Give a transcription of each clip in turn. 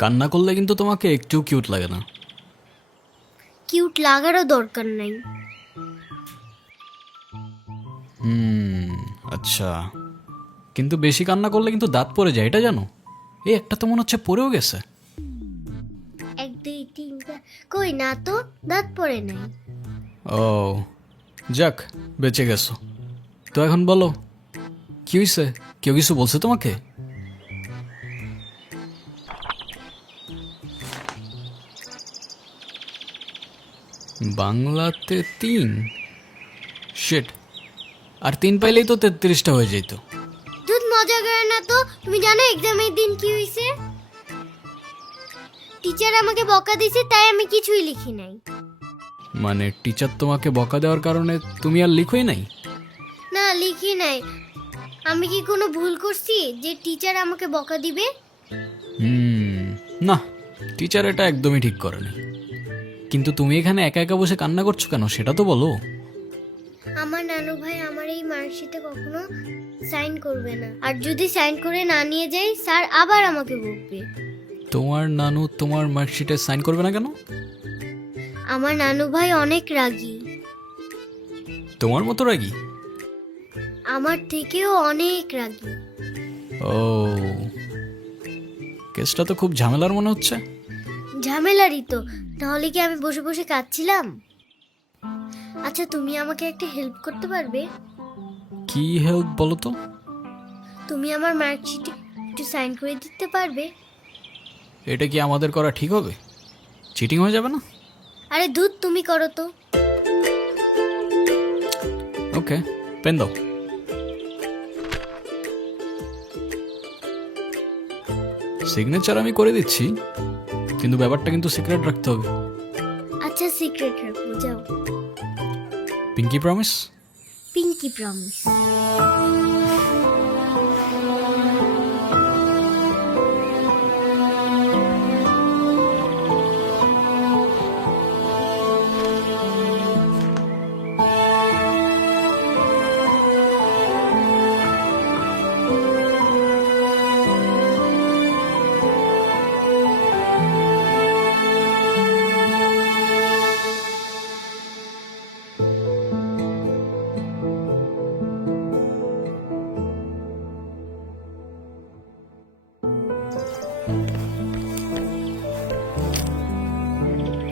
কান্না করলে কিন্তু তোমাকে একটু কিউট লাগে না। কিউট লাগারও দরকার নাই। আচ্ছা, কিন্তু বেশি কান্না করলে কিন্তু দাঁত পড়ে যায়, এটা জানো? এই একটা তো মনে হচ্ছে পড়েও গেছে। 1 2 3 4 কই না তো, দাঁত পড়ে নাই। ও যাক, বেঁচে গেছো। তো এখন বলো কি হয়েছে? কেউ কিছু বলছে তোমাকে? বাংলাতে 3 শিট, আর 3 পাইলেই তো 33টা হয়ে যেত। দুধ মজা করে না তো। তুমি জানো এক্সামের দিন কি হয়েছে? টিচার আমাকে বকা দিয়েছে, তাই আমি কিছুই লিখি নাই। মানে টিচার তোমাকে বকা দেওয়ার কারণে তুমি আর লিখোই নাই? না, লিখি নাই। আমি কি কোনো ভুল করছি যে টিচার আমাকে বকা দিবে? না, টিচার এটা একদমই ঠিক করেনি। কিন্তু তুমি এখানে একা একা বসে কান্না করছো কেন, সেটা তো বলো। আমার নানু ভাই আমার এই মার্কশিটে কখনো সাইন করবে না, আর যদি সাইন করে না নিয়ে যাই স্যার আবার আমাকে বকবে। তোমার নানু তোমার মার্কশিটে সাইন করবে না কেন? আমার নানু ভাই অনেক রাগী। তোমার মতো রাগী? আমার থেকেও অনেক রাগী। ও, কেসটা তো খুব ঝামেলার মনে হচ্ছে। ঝামেলারই তো, তাহলে কি আমি বসে বসে কাঁদছিলাম? আচ্ছা, তুমি আমাকে একটা হেল্প করতে পারবে? কি হেল্প বলো তো? তুমি আমার মার্কশিটে একটু সাইন করে দিতে পারবে? এটা কি আমাদের করা ঠিক হবে? চিটিং হয়ে যাবে না? আরে দুধ, তুমি করো তো। ওকে, পেন দাও। সিগনেচার আমি করে দিচ্ছি, কিন্তু ব্যাপারটা কিন্তু সিক্রেট রাখতে হবে। আচ্ছা, সিক্রেট রাখবো, যাও। Pinky promise? Pinky promise.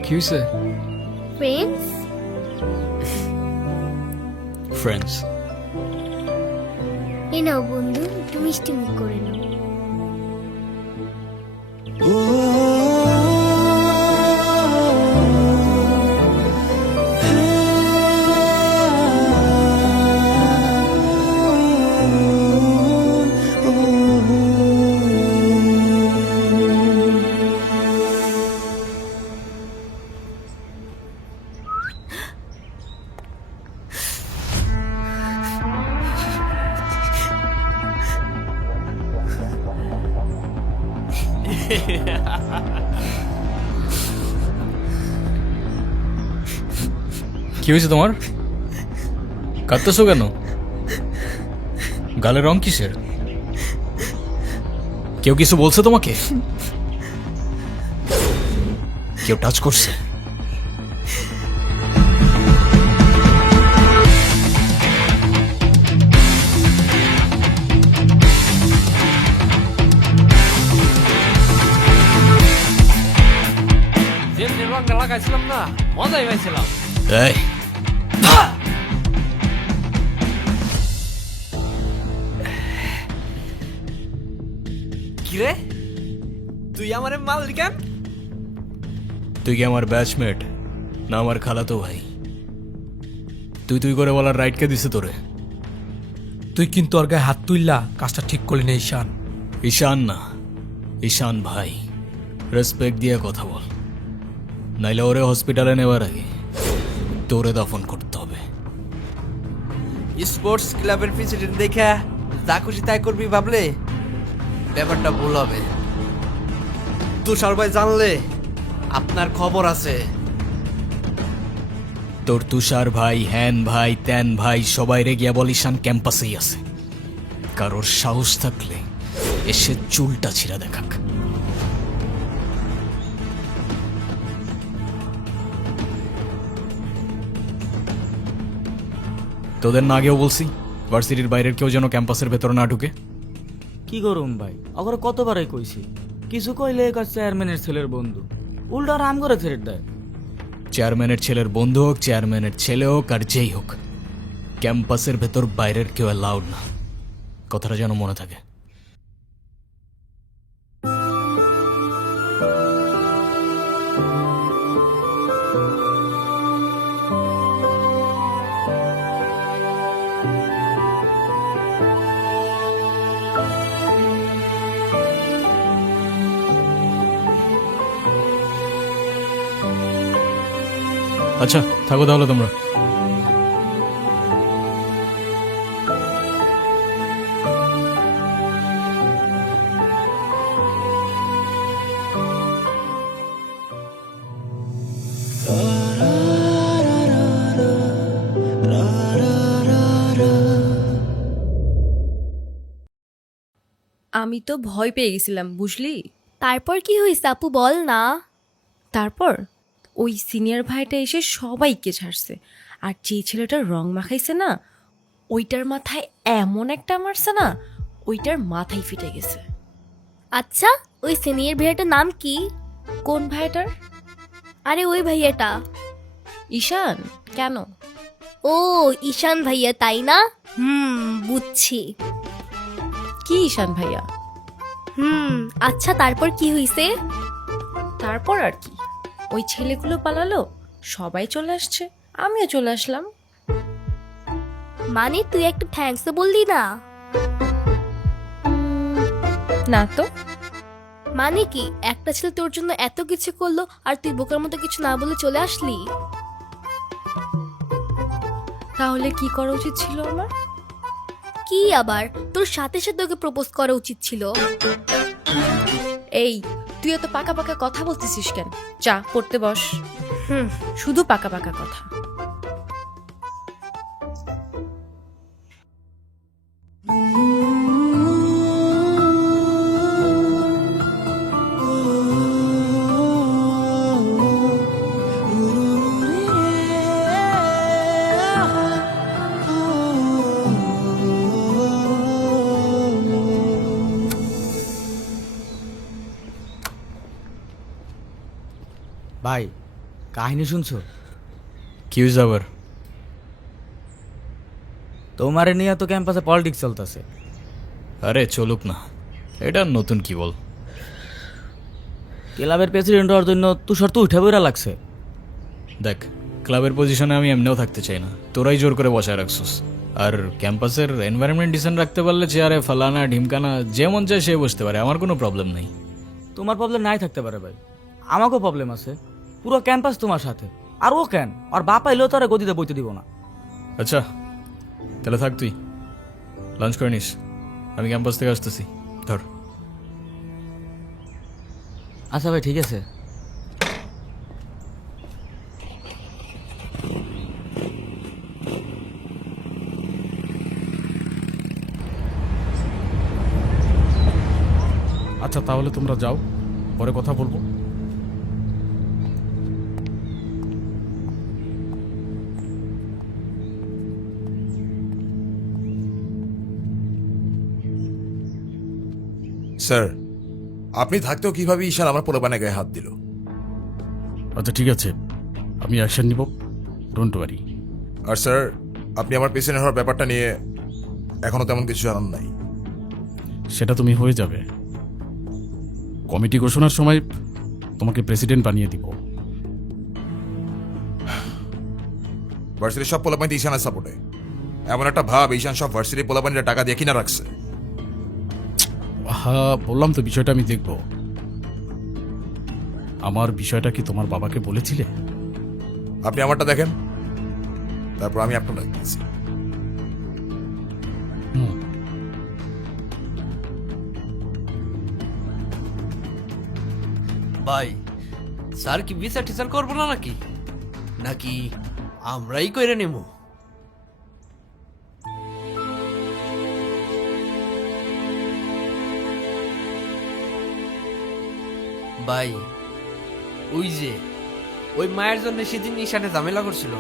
কি হয়েছে? ফ্রেন্ডস? ফ্রেন্ডস? এ নাও বন্ধু, একটু মিষ্টি মুখ করে নাও। কি হয়েছে তোমার? কাঁদতেছো কেন? গালের রং কিসের? কেউ কিছু বলছে তোমাকে? কেউ টাচ করছে? যে রংটা লাগাইছিলাম না, মজাই পাইছিলাম। এই কিরে তুই আমারে মাল কেন? তুই কি আমার ব্যাচমেট না আমার খালাতো ভাই? তুই করে বলার রাইট কে দিছে তোরে? তুই কিন্তু ওর গায়ে হাত তুললা কাজটা ঠিক করলি না ঈশান। ঈশান না, ঈশান ভাই। রেসপেক্ট দিয়ে কথা বল, নাইলে ওরে হসপিটালে নেওয়ার আগে তোরে দফন করতে হবে। স্পোর্টস ক্লাবের প্রেসিডেন্ট দেখা যা খুশি তাই করবি ভাবলে ব্যাপারটা ভুল হবে। তুষার ভাই জানলে আপনার খবর আছে। তোর তুষার ভাই, হ্যান ভাই, ত্যান ভাই সবাই রে গিয়া বল ঈশান ক্যাম্পাসেই আছে। কারোর সাহস থাকলে এসে চুলটা ছিঁড়া দেখাক। তোদের না আগেও বলছি ভার্সিটির বাইরের কেউ যেন ক্যাম্পাসের ভেতর না ঢুকে। কি করুম ভাই, অগর কতবারই কইছি, কিছু কইলে চেয়ারম্যানের ছেলের বন্ধু, উল্টা রাম করে ছেড়ে দেয়। চেয়ারম্যানের ছেলের বন্ধু হোক, চেয়ারম্যানের ছেলে হোক আর যেই হোক, ক্যাম্পাসের ভেতর বাইরের কেউ অ্যালাউড না। কথাটা যেন মনে থাকে। আচ্ছা থাকো তাহলে তোমরা। আমি তো ভয় পেয়ে গেছিলাম বুঝলি। তারপর কি হয়েছে আপু বল না। তারপর ওই সিনিয়র ভাইটা এসে সবাইকে ছাড়ছে, আর যে ছেলেটার রং মাখাইছে না ওইটার মাথায় এমন একটা মারছে না, ওইটার মাথায় ফিটে গেছে। আচ্ছা ওই সিনিয়র ভাইয়াটার নাম কি? কোন ভাইটার? আরে ওই ভাইয়াটা। ঈশান। কেন? ও ঈশান ভাইয়া তাই না? বুঝছি। কি ঈশান ভাইয়া? আচ্ছা তারপর কি হয়েছে? তারপর আর কি, ওই ছেলেগুলো পালালো, সবাই চলে আসছে, আমিও চলে আসলাম। মানে তুই একটা থ্যাঙ্কস তো বললি না? না তো। মানে কি একটা ছেলে তোর জন্য এত কিছু করলো আর তুই বোকার মতো কিছু না বলে চলে আসলি? তাহলে কি করা উচিত ছিল আমার? কি আবার, তোর সাথে সাথে ওকে প্রপোজ করা উচিত ছিল। এই তুই এত পাকা পাকা কথা বলতেছিস কেন? চা পড়তে বস। হুম। শুধু পাকা পাকা কথা। ভাই কাহিনী শুনছো? কি হয়েছে আবার? তোমারে নিয়ে তো ক্যাম্পাসে পলিটিক্স চলতেছে। আরে চলুক না, এটা নতুন কি বল। ক্লাবের প্রেসিডেন্ট হওয়ার জন্য তুষার তো উঠে বইরা লাগছে। দেখ ক্লাবের পজিশনে আমি এমনিও থাকতে চাই না, তোরাই জোর করে বসায় রাখছিস। আর ক্যাম্পাসের এনভায়রনমেন্ট ডিসেন্ট রাখতে পারলে চেয়ারে ফালানা ঢিমকানা যে মন চায় সে বসতে পারে, আমার কোনো প্রবলেম নেই। তোমার প্রবলেম নাই থাকতে পারে ভাই, আমাকেও প্রবলেম আছে। পুরো ক্যাম্পাস তোমার সাথে, আর ও কেন আর বাপ আইলেও তারা গদিতে বইতে দিব না। আচ্ছা তাহলে থাক, তুই লাঞ্চ করে নিস, আমি ক্যাম্পাস থেকে আসতেছি। ধর। আচ্ছা ভাই ঠিক আছে। আচ্ছা তাহলে তোমরা যাও, পরে কথা বলবো। স্যার, আপনি থাকতেও কিভাবে ঈশান আমার পোলাপানের গায়ে হাত দিল? আচ্ছা ঠিক আছে, আমি অ্যাকশন নিব, ডোন্ট ওয়ারি। আর স্যার, আপনি আমার পেছনে হওয়ার ব্যাপারটা নিয়ে এখনো তেমন কিছু জানান নাই। সেটা তুমি হয়ে যাবে, কমিটি ঘোষণার সময় তোমাকে প্রেসিডেন্ট বানিয়ে দিব। ভার্সিটির সব পোলাপানি ঈশানের সাপোর্টে। এমন একটা ভাব ঈশান সব ভার্সিটির পোলাপানিরা টাকা দিয়ে কিনা রাখছে। হ্যাঁ, বললাম তো বিষয়টা আমি দেখব। আমার বিষয়টা কি তোমার বাবাকে বলেছিলে? আপনি আমারটা দেখেন, তারপর আমি আপনার দেখতেছি। হুম, ভাই, স্যার কি বিচার টিচার করবো না নাকি নাকি আমরাই কইরে নেব? ভাই, ওই মায়ের জন্য সেদিন ঈশানে ঝামেলা করছিল।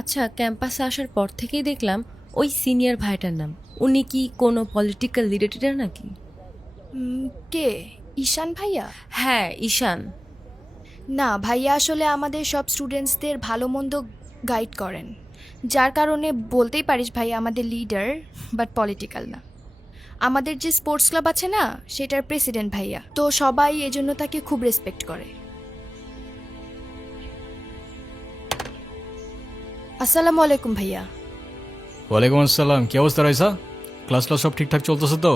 আচ্ছা, ক্যাম্পাসে আসার পর থেকেই দেখলাম ওই সিনিয়র ভাইটার নাম। উনি কি কোনো পলিটিক্যাল রিলেটেড নাকি? কে? ঈশান ভাইয়া? হ্যাঁ, ঈশান। না, ভাইয়া আসলে আমাদের সব স্টুডেন্টসদের ভালো মন্দ গাইড করেন, যার কারণে বলতেই পারিস ভাইয়া আমাদের লিডার, বাট পলিটিক্যাল না। আমাদের যে স্পোর্টস ক্লাব আছে না, সেটার প্রেসিডেন্ট ভাইয়া, তো সবাই এজন্য তাকে খুব রেসপেক্ট করে। আসসালামু আলাইকুম ভাইয়া। ওয়ালাইকুম আসসালাম। কি অবস্থা রাইসা? ক্লাস সব ঠিকঠাক চলতেছে তো?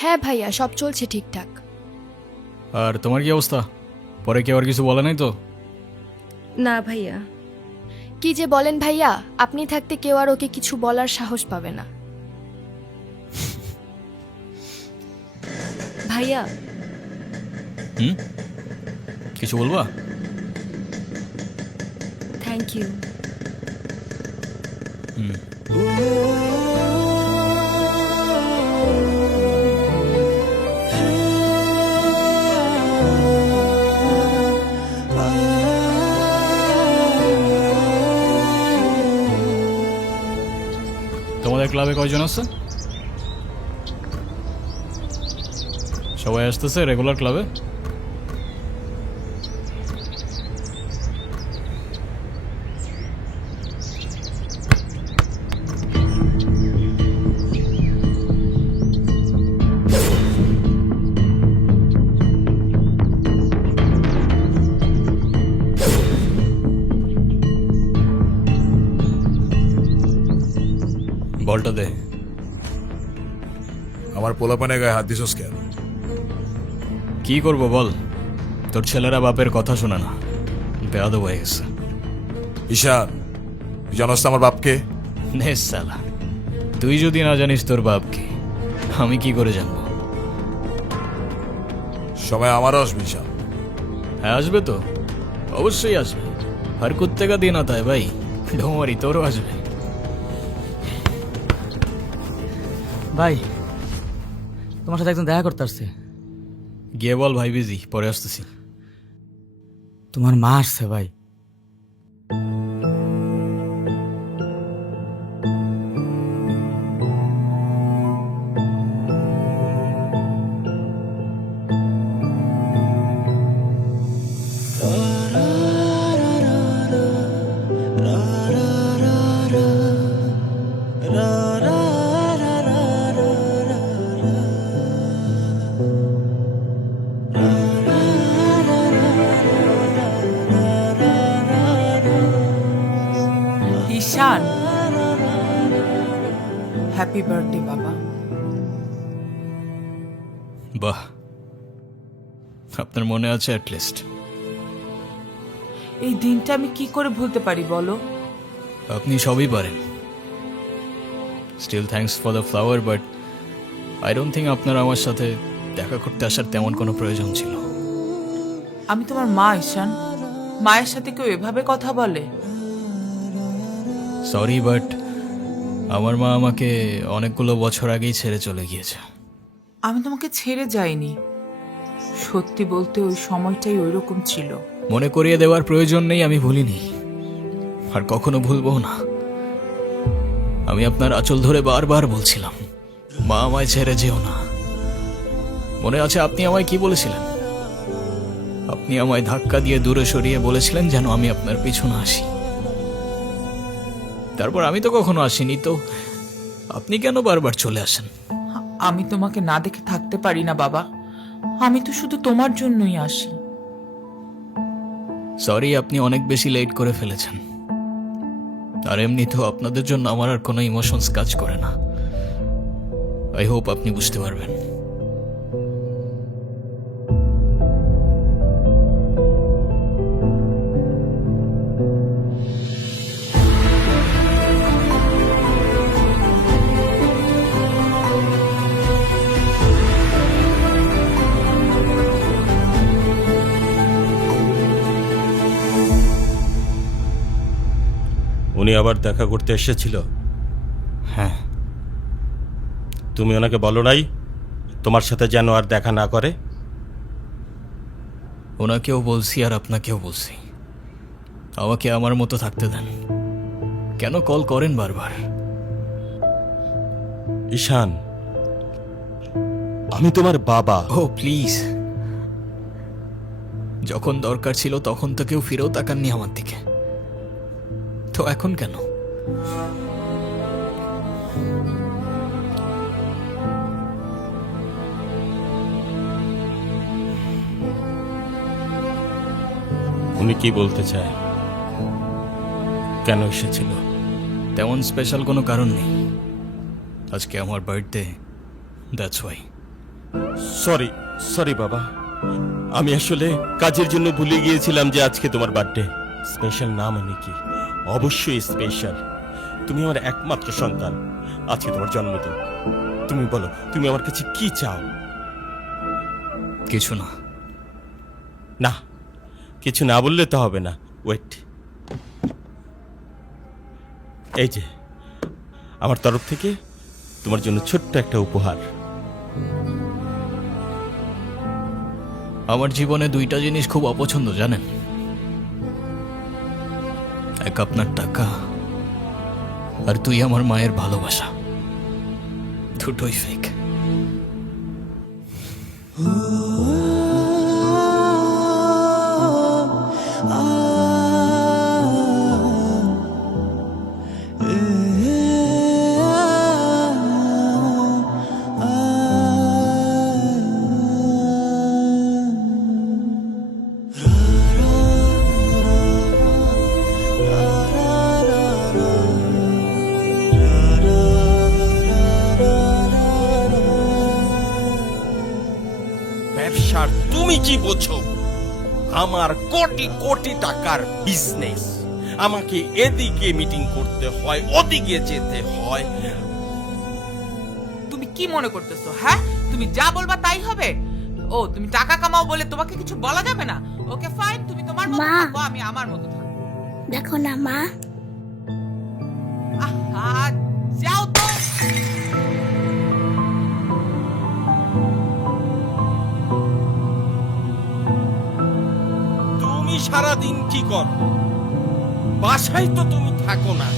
হ্যাঁ ভাইয়া, সব চলছে ঠিকঠাক। আর তোমার কি অবস্থা? পরে কেউ আর কিছু বলে নাই তো? না ভাইয়া। কি যে বলেন ভাইয়া, আপনি থাকতে কেউ আর ওকে কিছু বলার সাহস পাবে না। ভাইয়া, হুম, কিছু বলবা? Thank you. হুম। তোমাদের ক্লাবে কয়জন আছে? সবাই আসতেছে রেগুলার ক্লাবে? বলটা দে। আমার পোলাপানে গায়ে হাত দিছস কেন? কি করবো বল, তোর ছেলেরা বাপের কথা শোনে না, বেয়াদব হয়ে গেছে। ঈশান, তুই জানোস তো আমার বাপকে? নে সালা, তুই যদি না জানিস তোর বাপকে, আমি কি করে জানবো? সময় আমারও আসবে ঈশান। হ্যাঁ, আসবে তো, অবশ্যই আসবে। হর কুত্তে কা দিন আতা হ্যায় ভাই, ঢোমারি তোরও আসবে। ভাই, তোমার সাথে একজন দেখা করতে আসছে। গিয়ে বল ভাই বিজি, পরে আসতেছি। তোমার মা আসছে ভাই। ঈশান, হ্যাপি বার্থডে বাবা। বাহ, আপনার মনে আছে অ্যাটলিস্ট। এই দিনটা আমি কি করে ভুলতে পারি বলো? আপনি সবই পারেন। Still thanks for the flower, but I don't think আপনার আমার সাথে দেখা করতে আসার তেমন কোনো প্রয়োজন ছিল। আমি তোমার মা ঈশান, মায়ের সাথে কেউ এভাবে কথা বলে? সরি, বাট আমার মা আমাকে অনেকগুলো বছর আগেই ছেড়ে চলে গিয়েছে। আমি তোমাকে ছেড়ে যাইনি, সত্যি বলতে ওই সময়টাই ওইরকম ছিল। মনে করিয়ে দেওয়ার প্রয়োজন নেই, আমি ভুলিনি আর কখনো ভুলবো না। আমি আপনার আঁচল ধরে বারবার বলছিলাম, মা আমায় ছেড়ে যেও না, মনে আছে আপনি আমায় কি বলেছিলেন? আপনি আমায় ধাক্কা দিয়ে দূরে সরিয়ে বলেছিলেন যেন আমি আপনার পিছনে আসি। তারপর আমি তো কখনো আসিনি, তো আপনি কেন বারবার চলে আসেন? আমি তোমাকে না দেখে থাকতে পারি না বাবা, আমি তো শুধু তোমার জন্যই আসি। সরি, আপনি অনেক বেশি লেট করে ফেলেছেন। আর এমনিতেও আপনাদের জন্য আমার আর কোনো ইমোশনস কাজ করে না। আই হোপ আপনি বুঝতে পারবেন। উনি আবার দেখা করতে এসেছিল? হ্যাঁ। তুমি ওনাকে বলো নাই তোমার সাথে যেন আর দেখা না করে? ওনাকেও বলছি আর আপনাকেও বলছি, আমাকে আমার মতো থাকতে দেন। কেন কল করেন বারবার? ঈশান, আমি তোমার বাবা। ও প্লিজ, যখন দরকার ছিল তখন তো কেউ ফিরেও তাকাননি আমার দিকে, তো এখন কেন? উনি কি বলতে চায়? কেন এসেছিল? তেমন স্পেশাল কোনো কারণ নেই, আজকে আমার birthday, that's why. Sorry sorry বাবা, আমি আসলে কাজের জন্য ভুলে গিয়েছিলাম যে আজকে তোমার বার্থডে। স্পেশাল না মানে কি? অবশ্যই স্পেশাল। তুমি আমার একমাত্র সন্তান, আজকে তোমার জন্মদিন। তুমি বলো, তুমি আমার কাছে কি চাও? কিছু না। না, কিছু না বললে তো হবে না। ওয়েট, এই যে আমার তরফ থেকে তোমার জন্য ছোট্ট একটা উপহার। আমার জীবনে দুইটা জিনিস খুব অপছন্দ, জানেন? এক আপনার টাকা, আর তুই আমার মায়ের ভালোবাসা। দুটোই ফেক। ব্যবসার তুমি কি বোঝো? আমার কোটি কোটি টাকার বিজনেস, আমাকে এদিকে মিটিং করতে হয়, ওদিকে যেতে হয়। তুমি কি মনে করতেছো? হ্যাঁ, তুমি যা বলবা তাই হবে? ও, তুমি টাকা কামাও বলে তোমাকে কিছু বলা যাবে না? ওকে ফাইন, তুমি তোমার মতো মা। থাকো, আমি আমার মতো থাকবো। দেখো না মা, আহা, যাও তো। তুমি সারাদিন কি করো? বাসায় তো তুমি থাকো না।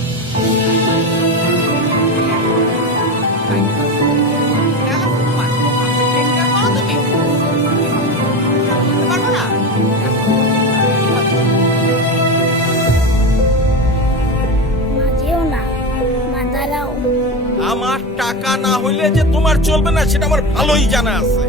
খেয়াল আছে তোমার? আজকে take care করো তুমি? বলতে পারবো না? মা যেও না, মা দাঁড়াও। আমার টাকা না হইলে যে তোমার চলবে না সেটা আমার ভালোই জানা আছে।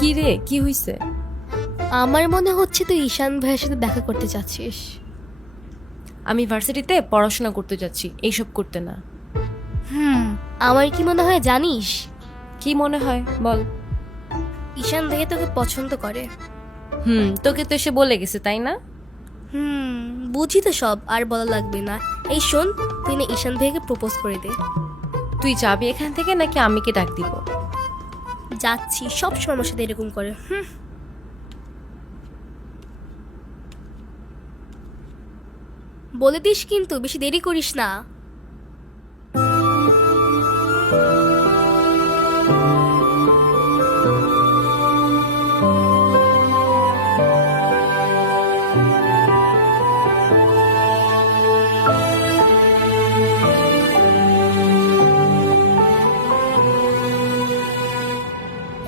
কি রে, কি হইছে? আমার মনে হচ্ছে তুই ঈশান ভাইয়ের সাথে দেখা করতে চাচ্ছিস। আমি ভার্সিটিতে পড়াশোনা করতে যাচ্ছি, এইসব করতে না। আমার কি মনে হয় জানিস? কি মনে হয় বল? ঈশান ভাইয়া তোকে পছন্দ করে। তোকে তো এসে বলে গেছে, তাই না? বুঝি তো সব, আর বলা লাগবে না। এই শোন, তুই না ঈশান ভাইয়াকে প্রপোজ করে দে। তুই যাবি এখান থেকে নাকি আমি কি ডাক দিব? যাচ্ছি, সব সময় আমার সাথে এরকম করে। বলে দিস কিন্তু, বেশি দেরি করিস না।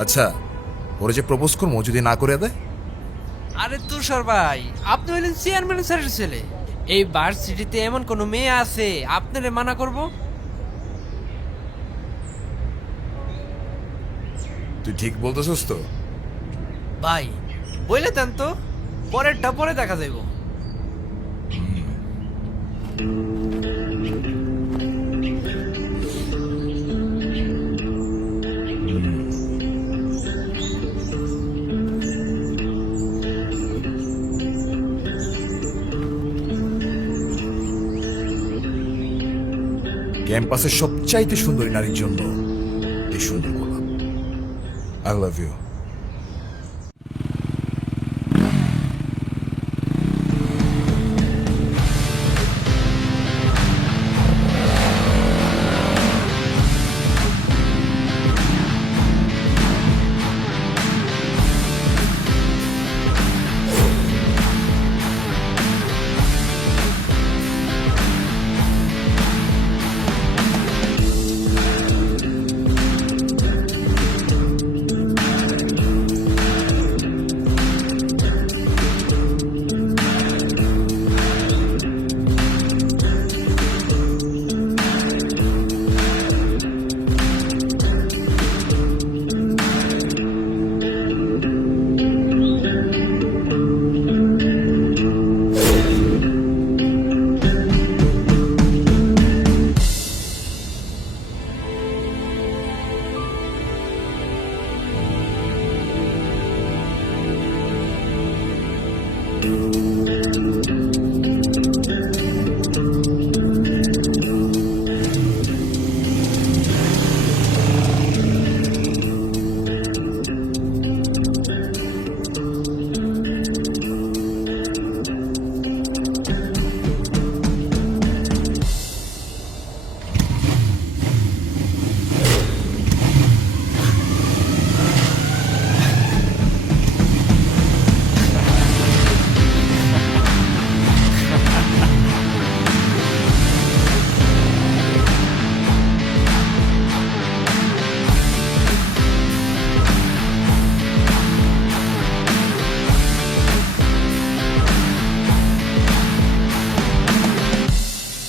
আচ্ছা, ওরা যে প্রপোজ করবো যদি না করে দেয়? আরে তুষার ভাই, আপনি হলেন চেয়ারম্যান স্যারের ছেলে। এই ভার্সিটিতে এমন কোনো মেয়ে আছে আপনারে মানা করব? তুই ঠিক বলতেছিস তো? ভাই বলে দেন তো, পরেরটা পরে দেখা যাইব। ক্যাম্পাসের সবচাইতে সুন্দরী নারীর জন্য এই সুন্দর গোলাপ। I love you.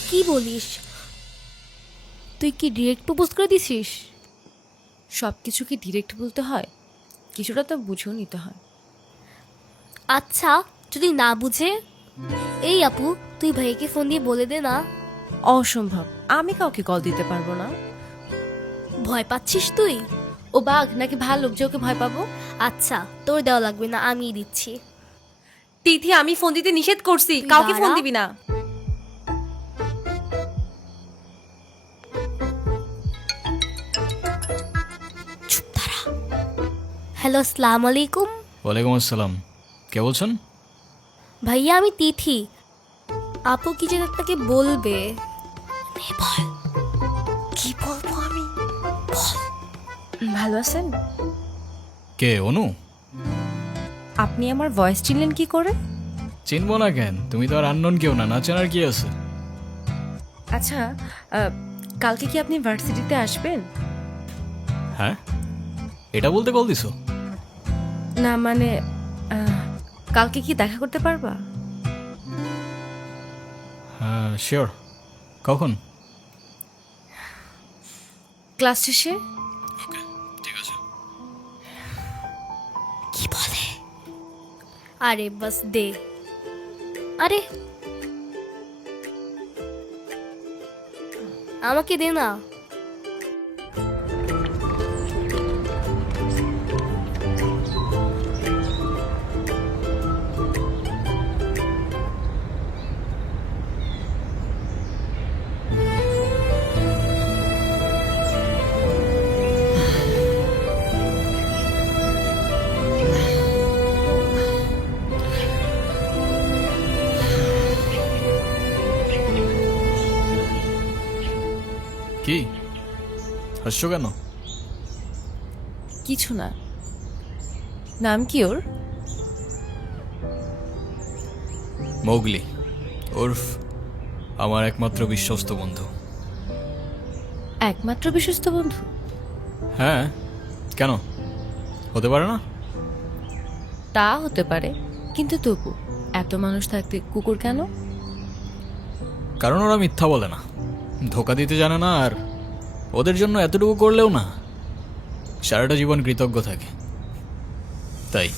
কি বলিস? তুই কি ডিরেক্ট প্রপোজ করে দিছিস? সব কিছু কি ডিরেক্ট বলতে হয়? কিছুটা তো বুঝেও নিতে হয়। আচ্ছা, যদি না বুঝে? এই আপু, তুই ভাইকে ফোন দিয়ে বলে দে না। অসম্ভব, আমি কাউকে কল দিতে পারবো না। ভয় পাচ্ছিস তুই? ও বাঘ নাকি ভাল্লুক যে ওকে ভয় পাবো? আচ্ছা, তোর দেওয়া লাগবে না, আমিই দিচ্ছি। তিথি, আমি ফোন দিতে নিষেধ করছি, তুই কাউকে ফোন দাঁড়া। দিবি না। হ্যালো, আসসালামু আলাইকুম। ওয়ালাইকুম আসসালাম। কে বলছেন? ভাইয়া, আমি তিথি। আপু কি যেন আপনাকে বলবে। কি বলবো আমি? ভালো আছেন? কে? অনু? আপনি আমার ভয়েস চিনলেন কি করে? চিনবো না কেন? তুমি তো আর আননোন কেউ না, না চেনার কি আছে? আচ্ছা, কালকে কি আপনি ভার্সিটিতে আসবেন? হ্যাঁ, এটা বলতে কল দিছো? না মানে, কালকে কি দেখা করতে পারবা? হ্যাঁ শিওর। কখন? ক্লাস শেষে। ঠিক আছে। কি বলে? আরে বাস দে। আরে আমাকে দে না। কি হাসছো কেন? কিছু না। নাম কি ওর? মৌগলি, ওরফ আমার একমাত্র বিশ্বস্ত বন্ধু। একমাত্র বিশ্বস্ত বন্ধু? হ্যাঁ, কেন হতে পারে না? তা হতে পারে, কিন্তু তবু এত মানুষ থাকতে কুকুর কেন? কারণ ওরা মিথ্যা বলে না, ধোকা দিতে জানে না, আর ওদের জন্য এতটুকু করলেও না সারাটা জীবন কৃতজ্ঞ থাকে, তাই।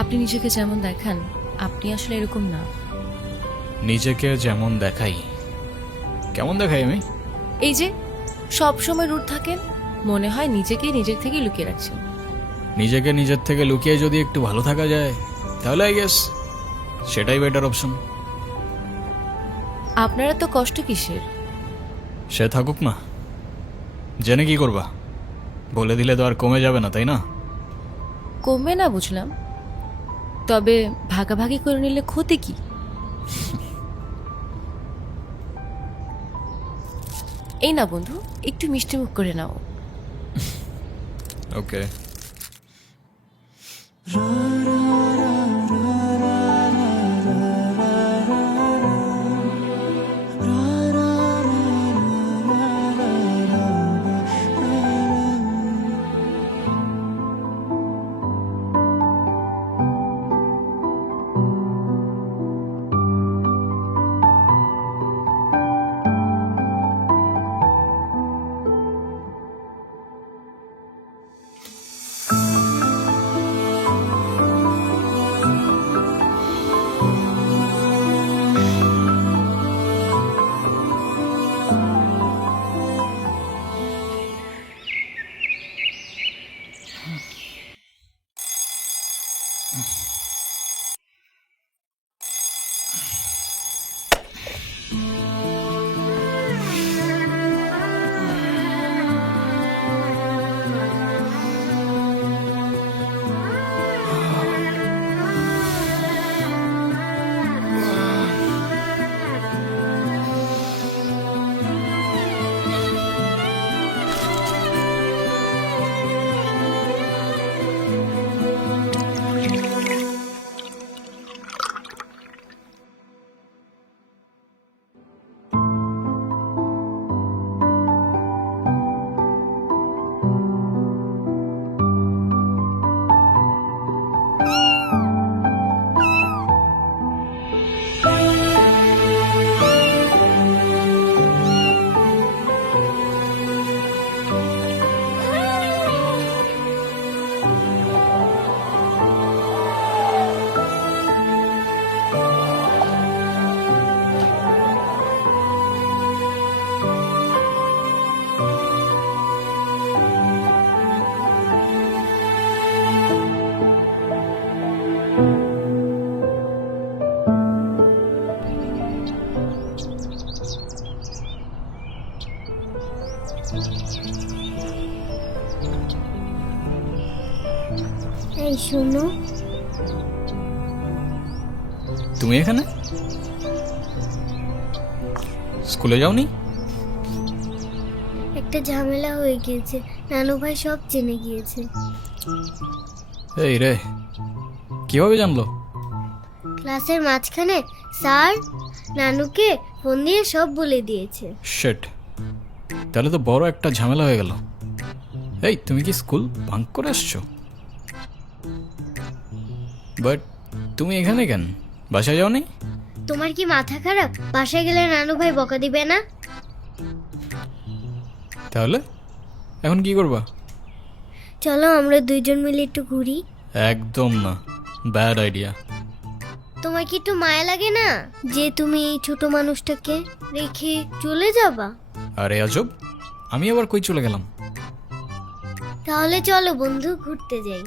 আপনি নিজেকে যেমন দেখান, আপনি আসলে এরকম না। নিজেকে যেমন দেখাই? কেমন দেখাই আমি? এই যে সব সময় রুট থাকেন, মনে হয় নিজেকে নিজের থেকে লুকিয়ে রাখছেন। নিজেকে নিজের থেকে লুকিয়ে যদি একটু ভালো থাকা যায় তাহলে আই গেস সেটাই বেটার অপশন। আপনারা তো কষ্ট কিসের? সে থাকুক না, জেনে কি করবা? বলে দিলে তো আর কমে যাবে না, তাই না? কমবে না বুঝলাম, তবে ভাগাভাগি করে নিলে ক্ষতি কি? এই না বন্ধু, একটু মিষ্টি মুখ করে নাও। ওকে। এই শোনো, তুমি এখানে? স্কুলে যাওনি? একটা ঝামেলা হয়ে গিয়েছে, নানু ভাই সব জেনে গিয়েছে। এই রে, কিভাবে জানলো? ক্লাসের মাঝখানে স্যার নানুকে ফোন দিয়ে সব বলে দিয়েছে। শিট, তাহলে তো বড় একটা ঝামেলা হয়ে গেল। এই, তুমি কি স্কুল ভাঙ করে আসছো? বাট তুমি এখানে কেন? বাসায় যাওনি? তোমার কি মাথা খারাপ? বাসায় গেলে নানু ভাই বকা দিবে না? তাহলে এখন কি করবা? চলো আমরা দুইজন মিলে একটু ঘুরি। একদম না, ব্যাড আইডিয়া। তোমার কি একটু মায়া লাগে না যে তুমি এই ছোট মানুষটাকে রেখে চলে যাবা? আরে আজব, আমি আবার কই চলে গেলাম? তাহলে চলো বন্ধু, ঘুরতে যাই।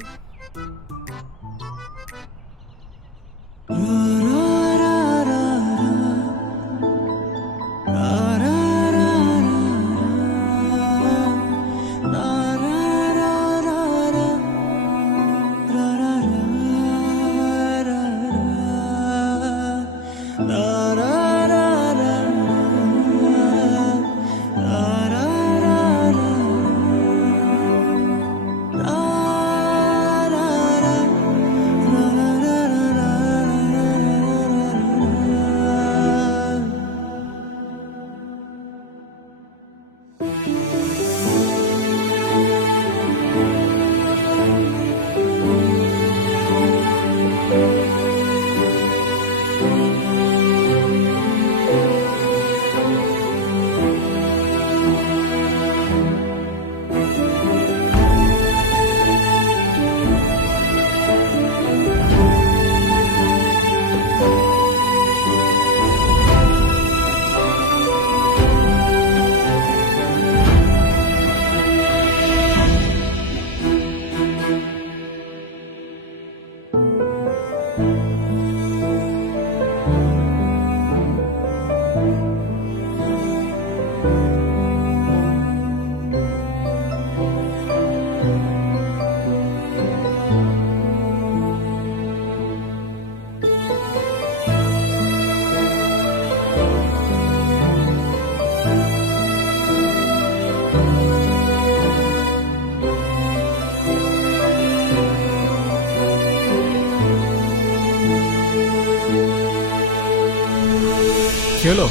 হলো?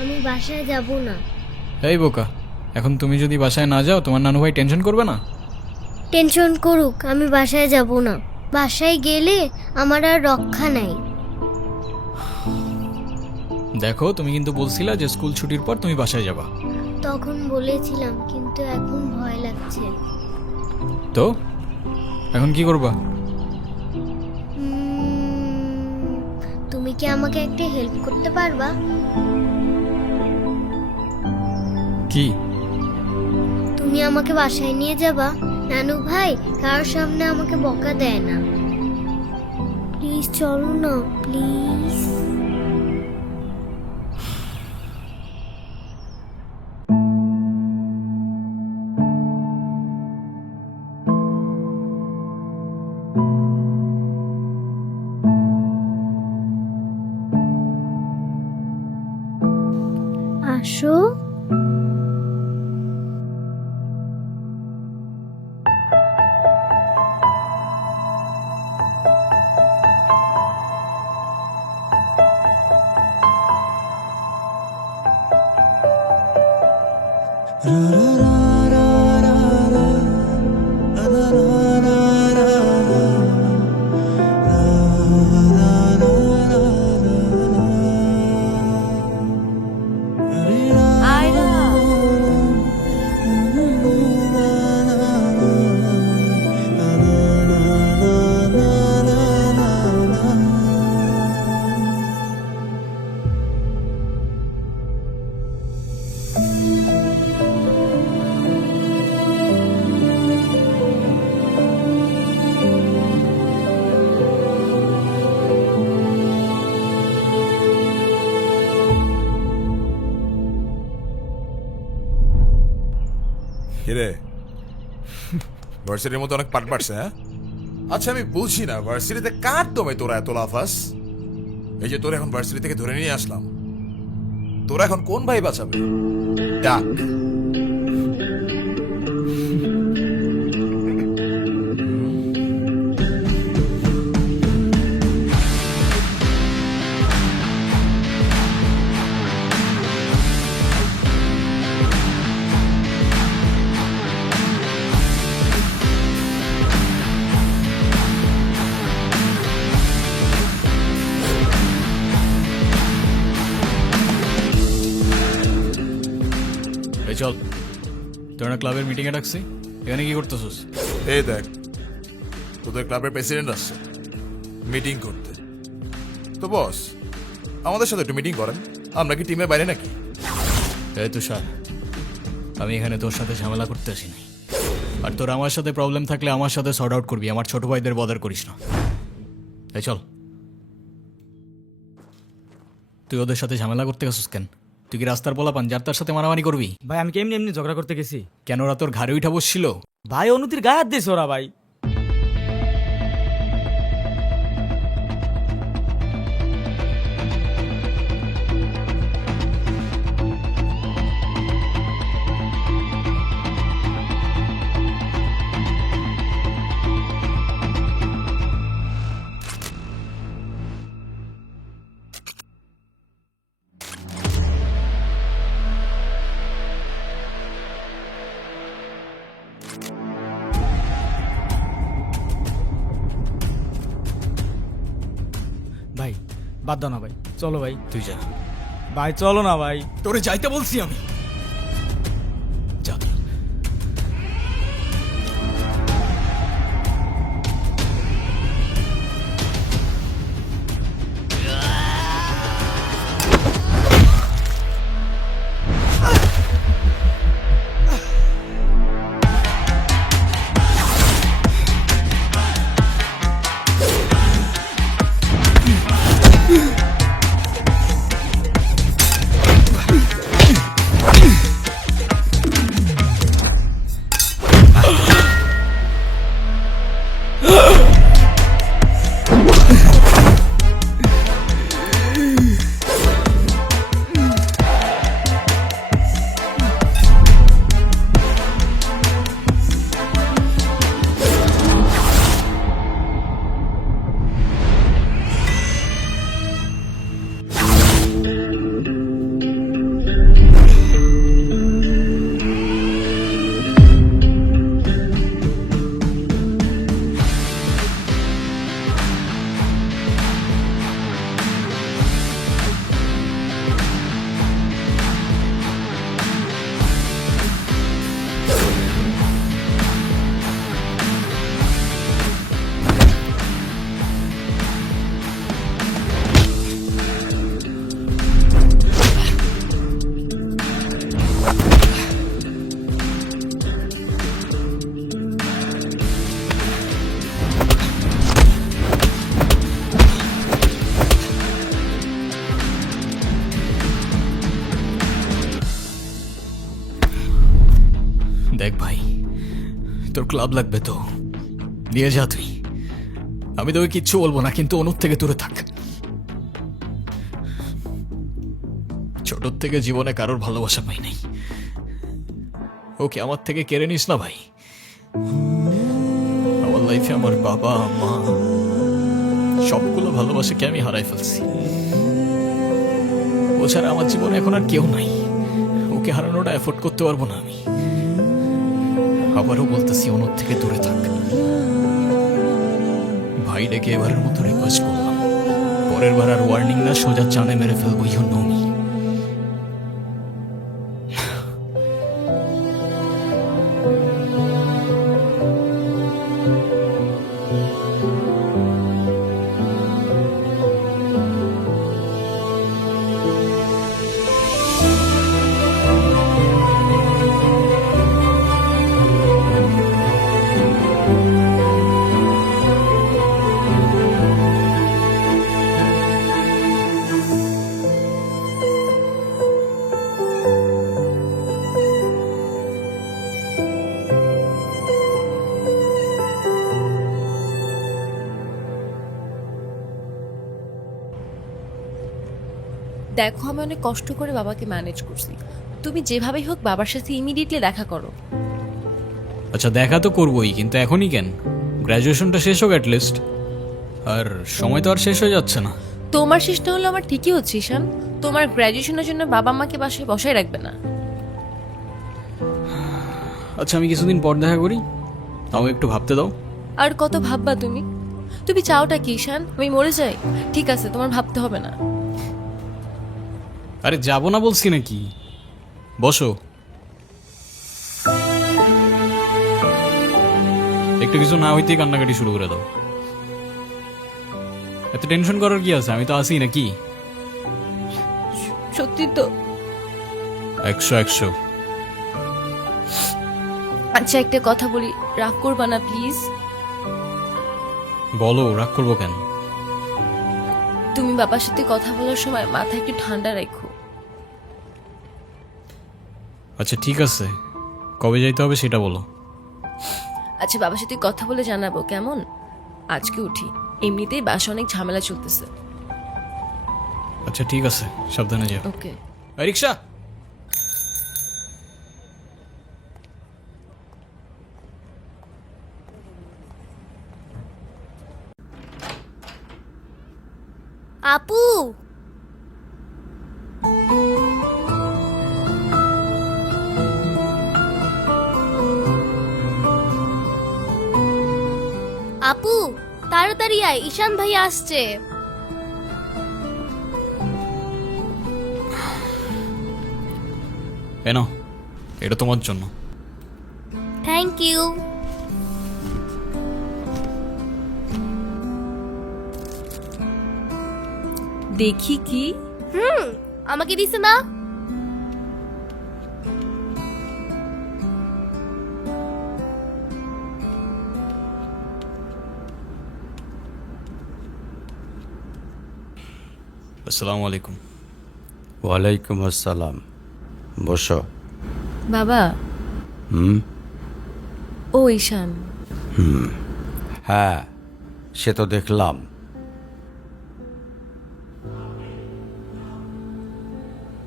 আমি বাসায় যাব না। এই বোকা, এখন তুমি যদি বাসায় না যাও তোমার নানু ভাই টেনশন করবে না? টেনশন করুক, আমি বাসায় যাব না। বাসায় গেলে আমার আর রক্ষা নাই। দেখো, তুমি কিন্তু বলছিলা যে স্কুল ছুটির পর তুমি বাসায় যাবা। তখন বলেছিলাম, কিন্তু এখন ভয় লাগছে। তো এখন কি করবা? তুমি কি আমাকে একটা হেল্প করতে পারবা? কি? তুমি আমাকে বাসায় নিয়ে যাবা? নানু ভাই কারোর সামনে আমাকে বকা দেয় না। প্লিজ চলো না, প্লিজ। আসো। কিরে, ভার্সিটির মধ্যে অনেক পাট পাটছে, হ্যাঁ? আচ্ছা আমি বুঝি না, ভার্সিটিতে কার দমে তোরা এত লাফাস? এই যে তোরা এখন ভার্সিটি থেকে ধরে নিয়ে আসলাম, তোরা এখন কোন ভাই বাঁচাবে? ডাক। এই চল, তোর না ক্লাবের মিটিংয়ে ডাকছি, এখানে কি করতেছিস? এই দেখ, তোদের ক্লাবের প্রেসিডেন্ট আসছে মিটিং করতে। তো বস, আমাদের সাথে একটু মিটিং করেন, আমরা কি টিমের বাইরে নাকি? এই তুষার, আমি এখানে তোর সাথে ঝামেলা করতে আসিনি। আর তোর আমার সাথে প্রবলেম থাকলে আমার সাথে সর্ট আউট করবি, আমার ছোট ভাইদের বদার করিস না। এই চল। তুই ওদের সাথে ঝামেলা করতে গেছিস কেন? তুই কি রাস্তার পোলাপান যার তার সাথে মারামারি করবি? ভাই আমি কি এমনি এমনি ঝগড়া করতে গেছি? কেন, ওরা তোর ঘাড়ে উঠা বসছিল? ভাই অনুতির গায়ে হাত দিয়েছে ওরা ভাই। ভাই বাদ দাও না ভাই, চলো ভাই। তুই যা ভাই চলো না ভাই। তোরে যাইতে বলছি আমি। যা। তোর ক্লাব লাগবে তো দিয়ে যা তুই, আমি তোকে কিচ্ছু বলবো না, কিন্তু অনুর থেকে দূরে থাক। ছোট থেকে জীবনে কারোর ভালোবাসা পাই নাই, ওকে আমার থেকে কেড়ে নিস না ভাই। আমার লাইফে আমার বাবা মা সবগুলো ভালোবাসাকে আমি হারাই ফেলছি। ও ছাড়া আমার জীবনে এখন আর কেউ নাই, ওকে হারানোটা এফোর্ড করতে পারবো না আমি। আবারও বলতেছি অনুর থেকে দূরে থাক। ভাই ডেকে এবারের মতো রিকোয়েস্ট করলাম, পরের বার আর ওয়ার্নিং না, সোজা চানে মেরে ফেলবো। You know me. দেখো আমি অনেক কষ্ট করে বাবাকে ম্যানেজ করছি, তুমি যেভাবেই হোক বাবার সাথে ইমিডিয়েটলি দেখা করো। আচ্ছা দেখা তো করবোই, কিন্তু এখনই কেন? গ্র্যাজুয়েশনটা শেষ হোক অ্যাটলিস্ট। আর সময় তো আর শেষ হয়ে যাচ্ছে না। তোমার শেষটা হলো আমার ঠিকই হচ্ছে ঈশান, তোমার গ্র্যাজুয়েশনের জন্য বাবা মাকে বাসায় বসায় রাখবে না। আচ্ছা আমি কিছুদিন পর দেখা করি, তাও একটু ভাবতে দাও। আর কত ভাববা তুমি? তুমি চাওটা কি ঈশান, আমি মরে যাই? ঠিক আছে, তোমার ভাবতে হবে না। আরে যাবো না বলছি নাকি, বসো। একটু কিছু না হইতেই কান্নাকাটি শুরু করে দাও। এত টেনশন করার কি আছে, আমি তো আসি নাকি। সত্যি তো? 100 আচ্ছা একটা কথা বলি, রাগ করবা না প্লিজ? বলো, রাগ করবো কেন? তুমি বাবার সাথে কথা বলার সময় মাথা একটু ঠান্ডা রাখো। আচ্ছা ঠিক আছে, কবে যাইতে হবে সেটা বলো। আচ্ছা বাবার সাথে কথা বলে জানাবো কেমন? আজকে উঠি, এমনিতেই বাসা অনেক ঝামেলা চলতেছে। আচ্ছা ঠিক আছে, সাবধানে যাও। ওকে। রিক্সা। আপু, আপু তাড়াতাড়ি আয়, ঈশান ভাই আসছে। এনো, এটা তোমার জন্য। Thank you. দেখি কি? আমাকে দিছে না? আসসালামু আলাইকুম। ওয়ালাইকুম আসসালাম, বসো। বাবা। হুম। ও ঈশান। হ্যাঁ, সে তো দেখলাম।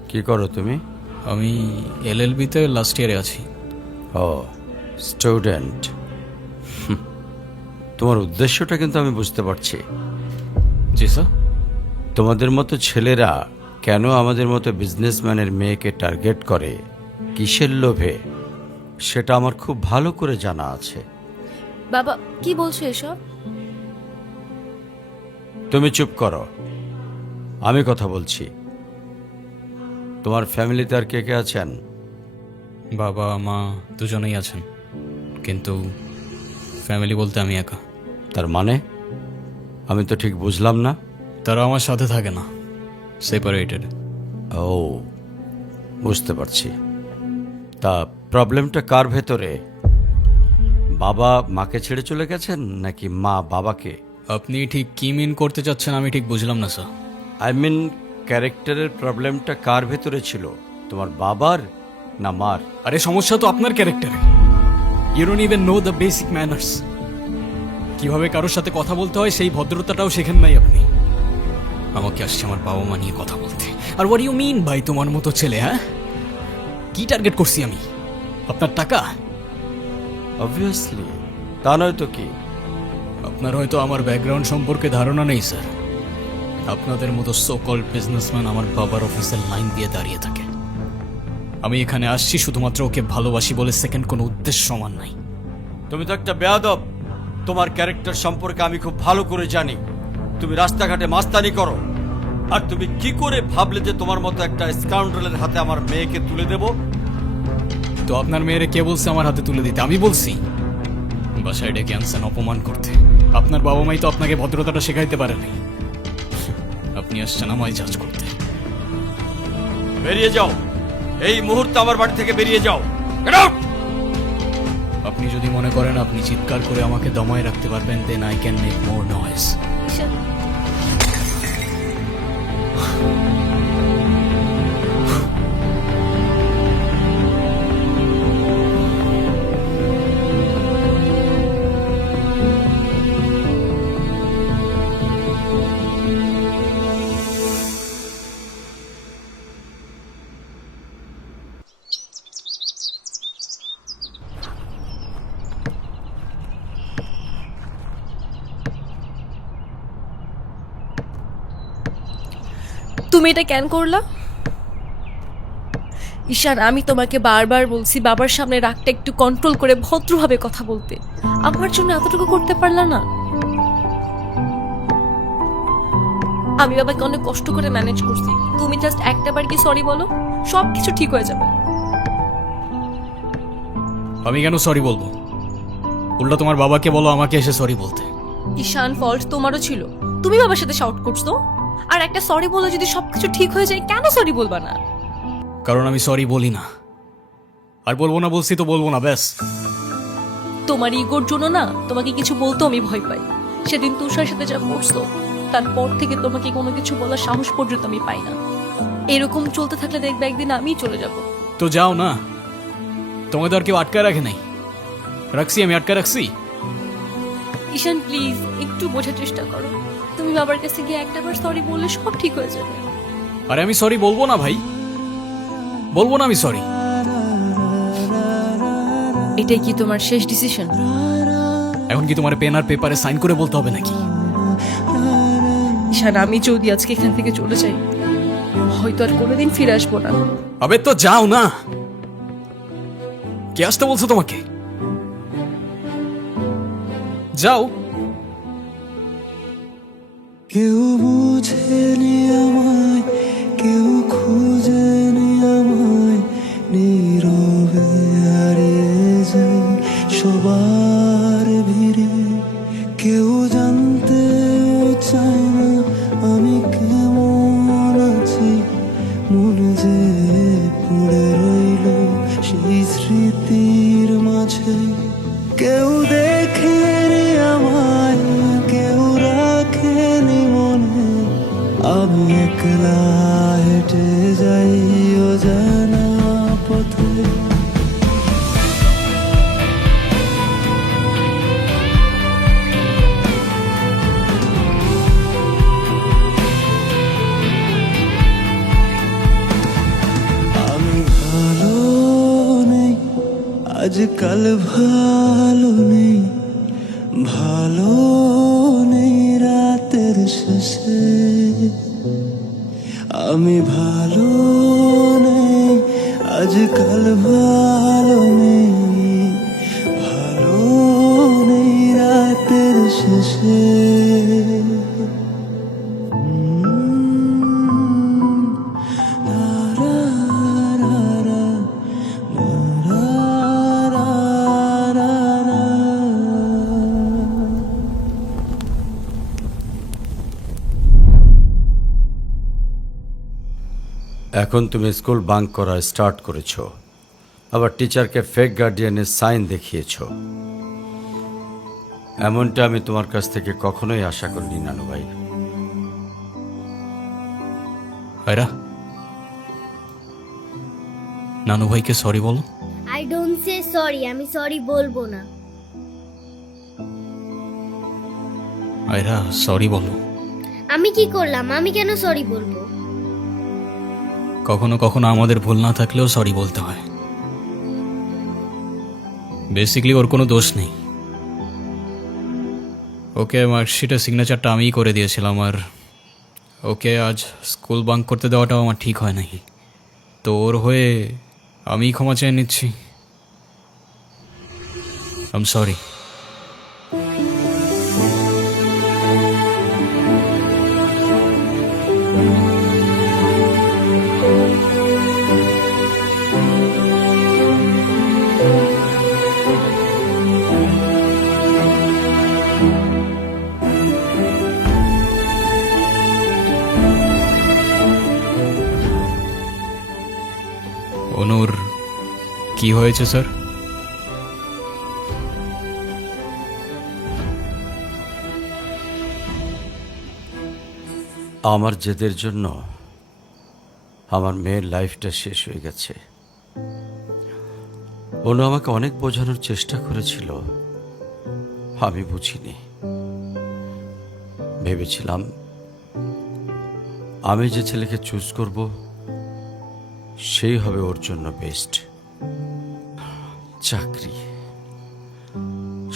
কি করো তুমি? আমি LLB-তে লাস্ট ইয়ারে আছি। ও, স্টুডেন্ট। তোমার উদ্দেশ্যটা কিন্তু আমি বুঝতে পারছি। জি স্যার। তোমাদের মতো ছেলেরা কেন আমাদের মতো বিজনেসম্যানের মেয়েকে টার্গেট করে, কিসের লোভে, সেটা আমার খুব ভালো করে জানা আছে। বাবা কি বলছো এসব? তুমি চুপ করো, আমি কথা বলছি। তোমার ফ্যামিলিতে আর কে কে আছেন? বাবা মা দুজনেই আছেন, কিন্তু ফ্যামিলি বলতে আমি একা। তার মানে আমি তো ঠিক বুঝলাম না। তারা আমার সাথে থাকে না, সেপারেটেড। ও, বুঝতে পারছি। তা প্রবলেমটা কার ভেতরে? বাবা মাকে ছেড়ে চলে গেছেন নাকি মা বাবাকে? আপনি ঠিক কি মিন করতে চাচ্ছেন আমি ঠিক বুঝলাম না স্যার। আই মিন ক্যারেক্টারের প্রবলেমটা কার ভেতরে ছিল, তোমার বাবার না মার? আরে সমস্যা তো আপনার ক্যারেক্টারে। You don't even know the basic manners. কিভাবে কারোর সাথে কথা বলতে হয় সেই ভদ্রতাটাও শেখেন নাই আপনি। আমাকে আসছে আমার বাবা মা নিয়ে কথা বলতে। আর হোয়াট ইউ মিন ভাই তোমার মতো ছেলে? হ্যাঁ, কি টার্গেট করছি আমি? আপনার টাকা? অবভিয়াসলি, তা নয় তো কি। আপনার হয়তো আমার ব্যাকগ্রাউন্ড সম্পর্কে ধারণা নেই স্যার। আপনাদের মতো সো কল্ড বিজনেসম্যান আমার বাবার অফিসের লাইন দিয়ে দাঁড়িয়ে থাকে। আমি এখানে আসছি শুধুমাত্র ওকে ভালোবাসি বলে, সেকেন্ড কোনো উদ্দেশ্য সমান নাই। তুমি তো একটা বেয়াদব। তোমার ক্যারেক্টার সম্পর্কে আমি খুব ভালো করে জানি। তুমি রাস্তাঘাটে মাস্তানি করো, আর তুমি কি করে ভাবলে যে তোমার মতো একটা স্কাউন্ডারের হাতে আমার মেয়েকে তুলে দেব? তো আপনার মেয়েরে কে বলছে আমার হাতে তুলে দিতে? আমি বলছি? বাসায় ডেকে আনছেন অপমান করতে। আপনার বাবা মাই তো আপনাকে ভদ্রতাটা শেখাইতে পারেনি। আপনি আসছেন আমায় জাজ করতে। বেরিয়ে যাও, এই মুহূর্তে আমার বাড়ি থেকে বেরিয়ে যাও। Get out! আপনি যদি মনে করেন আপনি চিৎকার করে আমাকে দমায় রাখতে পারবেন, then I can make more noise. Ishan, তুমি এটা কেন করলা? ঈশান, আমি তোমাকে বারবার বলছি বাবার সামনে রাগটা একটু কন্ট্রোল করে ভদ্রভাবে কথা বলতে। আমার জন্য এতটুকু করতে পারলা না? আমি বাবাকে অনেক কষ্ট করে ম্যানেজ করছি। তুমি জাস্ট একটাবার কি সরি বলো, সব কিছু ঠিক হয়ে যাবে। আমি কেন সরি বলবো? উল্টা তোমার বাবাকে বলো আমাকে এসে সরি বলতে। ঈশান, ফল্ট তোমারও ছিল। তুমি বাবার সাথে শাউট করছো। আর একটা সরি বলে যদি সবকিছু ঠিক হয়ে যায়, কেন সরি বলবা না? কারণ আমি সরি বলি না, আর বলবো না। বলছি তো বলবো না, ব্যাস। তোমার ইগোর জন্য না তোমাকে কিছু বলতেও আমি ভয় পাই। সেদিন তুষার সাথে যা করছো, তারপর থেকে তোমাকে কোনো কিছু বলার সাহস পর্যন্ত আমি পাই না। এরকম চলতে থাকলে দেখবে একদিন আমিই চলে যাব। তো যাও না, তোমাকে তো আর কেউ আটকায় রাখে নাই। রাখছি, আমি আটকায় রাখছি। ঈশান, প্লিজ একটু বোঝার চেষ্টা করো। তুমি বাবার কাছে গিয়ে একটাবার সরি বললে সব ঠিক হয়ে যাবে। আরে আমি সরি বলবো না ভাই, বলবো না আমি সরি। এটাই কি তোমার শেষ ডিসিশন? এখন কি তোমার পেন আর পেপারে সাইন করে বলতে হবে নাকি? ঈশান, আমি যদি আজকে এখান থেকে চলে যাই, হয়তো আর কোনোদিন ফিরে আসবো না। আবে তো যাও না। কে আসতে বলছো তোমাকে? যাও। কেউ বুঝেনি আমায়, কেউ খুঁজেনি আমায়, নীরবে হারিয়ে যাই সবার ভিড়ে। কেউ জানতেও চায় না আমি কেমন আছি, মনে যে পড়ে রইল সেই স্মৃতির মাঝে। কেউ দেখেনি আমায়, কেউ রাখেনি মনে, আমি একলা হেঁটে যাই অজানা পথে। আমি ভালো নেই, আজকাল ভালো নেই, ভালো নেই রাতের শেষে। আমি ভালো নেই, আজকাল ভালো নেই, ভালো নেই রাতের শেষে। এখন তুমি স্কুল বাঙ্ক করা স্টার্ট করেছো, আবার টিচারকে ফেক গার্ডিয়ানের সাইন দেখিয়েছো। এমনটা আমি তোমার কাছ থেকে কখনোই আশা করিনি নানু ভাই। আয়রা, নানু ভাইকে সরি বলো। আই ডোন্ট সে সরি, আমি সরি বলবো না। আয়রা সরি বলো। আমি কি করলাম? আমি কেন সরি বলবো? কখনো কখনো আমাদের ভুল না থাকলেও সরি বলতে হয়। বেসিক্যালি ওর কোনো দোষ নেই। ওকে মার্কশিটের সিগনেচারটা আমিই করে দিয়েছিলাম, আর ওকে আজ স্কুল বাঙ্ক করতে দেওয়াটাও আমার ঠিক হয় নাই। তো ওর হয়ে আমিই ক্ষমা চেয়ে নিচ্ছি। I am sorry. অনুর কি হয়েছে স্যার? আমার জেদের জন্য আমার মেয়ের লাইফটা শেষ হয়ে গেছে। অনু আমাকে অনেক বোঝানোর চেষ্টা করেছিল, আমি বুঝিনি। ভেবেছিলাম আমি যে ছেলেকে চুজ করব সেই হবে ওর জন্য বেস্ট। চাকরি,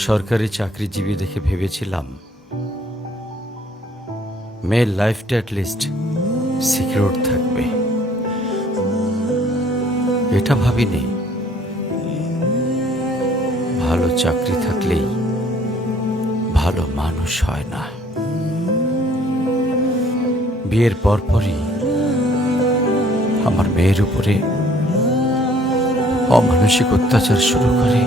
সরকারি চাকরিজীবী দেখে ভেবেছিলাম মেয়ের লাইফটা অ্যাটলিস্ট সিকিউর থাকবে। এটা ভাবিনি ভালো চাকরি থাকলেই ভালো মানুষ হয় না। বিয়ের পরপরই আমার মেয়ের উপরে অমানসিক অত্যাচার শুরু করে।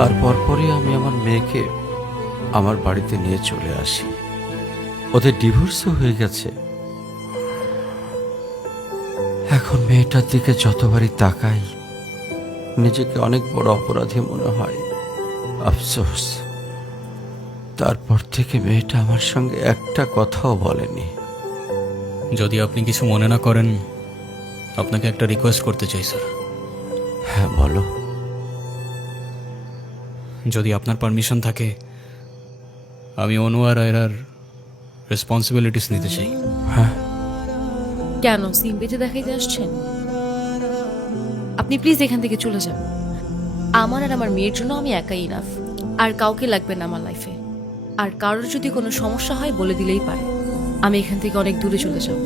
তারপর পরে আমি আমার মেয়েকে আমার বাড়িতে নিয়ে চলে আসি। ওদের ডিভোর্সও হয়ে গেছে। এখন মেয়েটার দিকে যতবারই তাকাই নিজেকে অনেক বড় অপরাধী মনে হয়। আফসোস, তারপর থেকে মেয়েটা আমার সঙ্গে একটা কথাও বলেনি। যদি আপনি কিছু মনে না করেন, আপনাকে একটা রিকোয়েস্ট করতে চাই স্যার। হ্যাঁ বলো। যদি আপনার পারমিশন থাকে, আমি অনু আর আয়রার রেসপন্সিবিলিটিস নিতে চাই। হ্যাঁ, কেন সিম্পিতে দেখাইতে আসছেন? আপনি প্লিজ এখান থেকে চলে যান। আমার আর আমার মেয়ের জন্য আমি একাই ইনাফ, আর কাউকে লাগবে না আমার লাইফে। আর কারোর যদি কোনো সমস্যা হয় বলে দিলেই পারে। আমি এখান থেকে অনেক দূরে চলে যাব।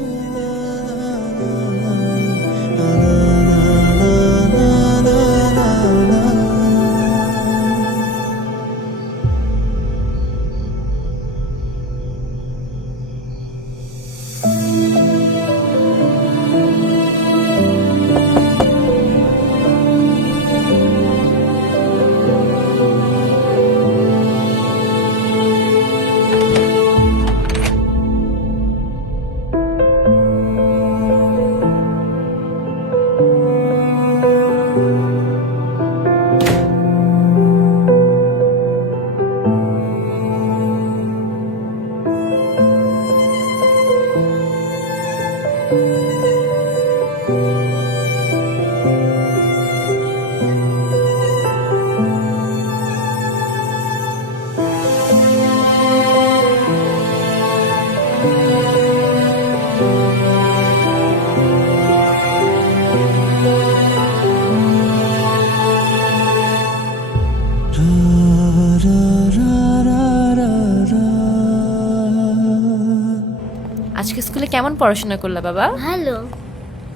আজকে স্কুলে কেমন পড়াশোনা করলা বাবা? ভালো।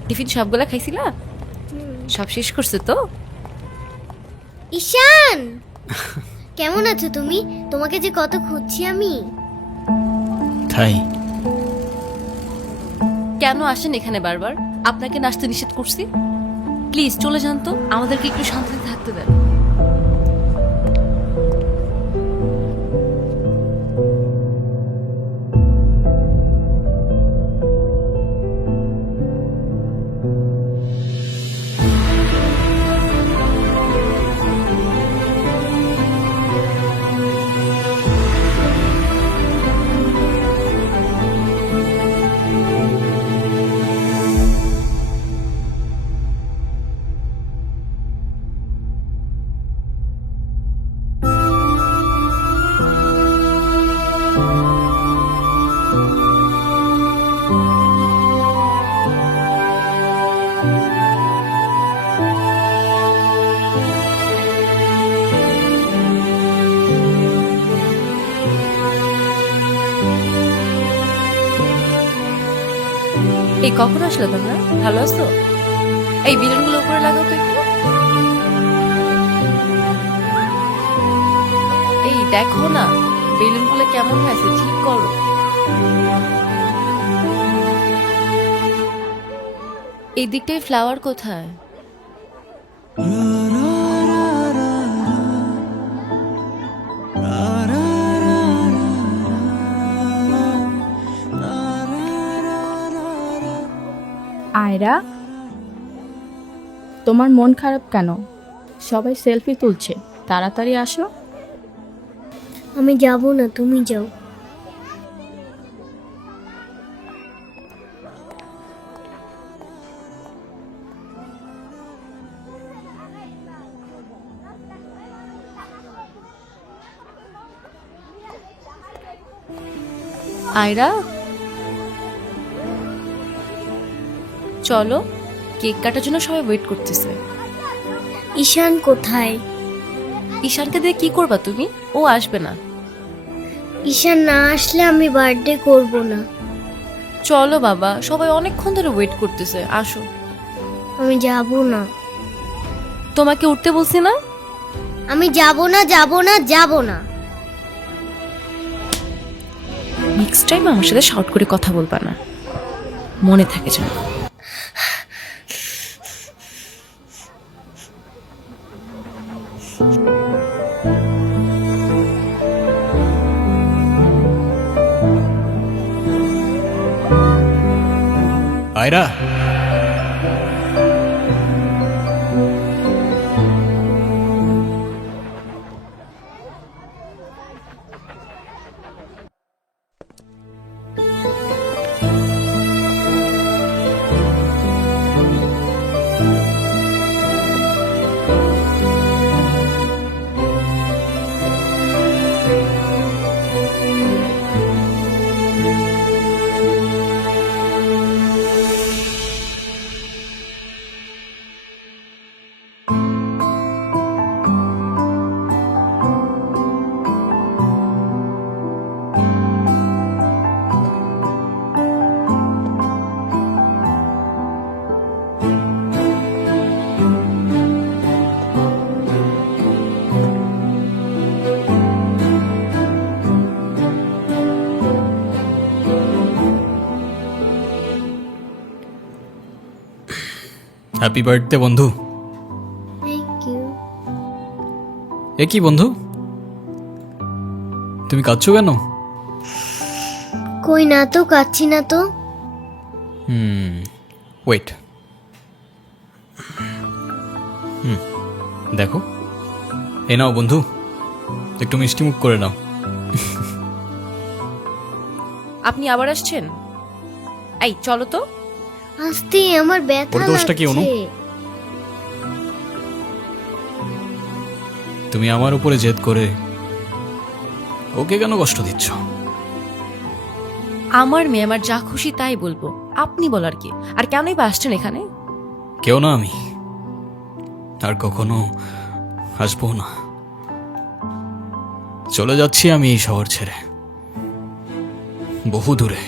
টিফিন সবগুলা খাইছিলা? সব শেষ করছো তো? ঈশান, কেমন আছো তুমি? তোমাকে যে কত খুঁজছি আমি। তাই কেন আসেন এখানে বারবার? আপনাকে নাচতে নিষেধ করছি? প্লিজ চলে যান তো, আমাদেরকে একটু শান্তিতে থাকতে দেন। এই কখন আসলে তোমরা? ভালো আছো? এই বেলুনগুলো উপরে লাগাও তো একটু। এই দেখো না বেলুনগুলো কেমন হয়েছে, ঠিক করো। এই দিকটায় ফ্লাওয়ার কোথায়? আয়রা, তোমার মন খারাপ কেন? সবাই সেলফি তুলছে, তাড়াতাড়ি আসো। আমি যাব না, তুমি যাও। আয়রা চলো, কেক কাটার জন্য সবাই ওয়েট করতেছে। ঈশান কোথায়? ঈশানকে দিয়ে কি করবা তুমি? ও আসবে না। ঈশান না আসলে আমি বার্থডে করব না। চলো বাবা, সবাই অনেকক্ষণ ধরে ওয়েট করতেছে, আসো। আমি যাব না। তোমাকে উঠতে বলছি না? আমি যাব না, যাব না, যাব না। নেক্সট টাইম আমার সাথে শর্ট করে কথা বলবা না, মনে থাকে যেন। আয়রা, হ্যাপি বার্থডে বন্ধু। Thank you. এ কি বন্ধু, তুমি কাঁদছো কেন? কই না তো, কাচ্ছি না তো। ওয়েট, দেখো, এ নাও বন্ধু, একটু মিষ্টি মুখ করে নাও। আপনি আবার আসছেন? এই চলো তো। আস্তে, আমার ব্যথা ওর দোষটা কি অনু? লাগছে। তুমি আমার উপরে জেদ করে ওকে কেন কষ্ট দিচ্ছ? আমার মেয়ে, আমার যা খুশি তাই বলবো, আপনি বলার কি? আর কেনই বা আসছেন এখানে? কেউ না আমি, আর কখনো আসবো না। চলে যাচ্ছি আমি এই শহর ছেড়ে, বহু দূরে।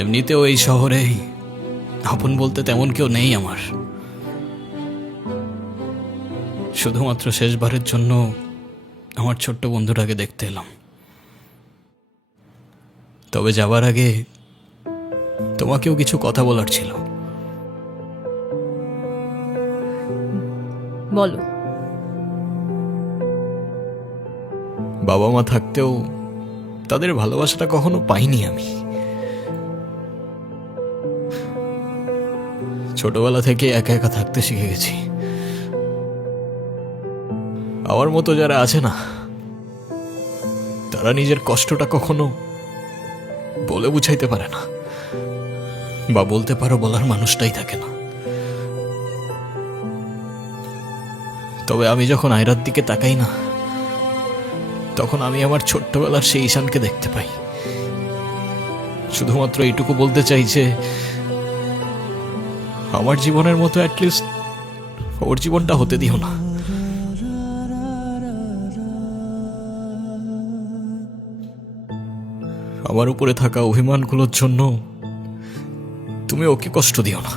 এমনিতেও এই শহরে আপন বলতে তেমন কেউ নেই আমার। শুধুমাত্র শেষবারের জন্য আমার ছোট্ট বন্ধুটাকে দেখতে এলাম। তবে যাবার আগে তোমাকেও কিছু কথা বলার ছিল। বলো। বাবা মা থাকতেও তাদের ভালোবাসাটা কখনো পাইনি আমি। ছোটবেলা থেকে একা একা থাকতে শিখে গেছি। আমার মতো যারা আছে না, তারা নিজের কষ্টটা কখনো বলে বুঝাইতে পারে না, বা বলতে পারো বলার মানুষটাই থাকে না। তবে আমি যখন আয়রার দিকে তাকাই না, তখন আমি আমার ছোট্টবেলার সেই ঈশানকে দেখতে পাই। শুধুমাত্র এইটুকু বলতে চাই যে আমার জীবনের মতো অ্যাটলিস্ট ওর জীবনটা হতে দিও না। আমার উপরে থাকা অভিমানগুলোর জন্য তুমি ওকে কষ্ট দিও না।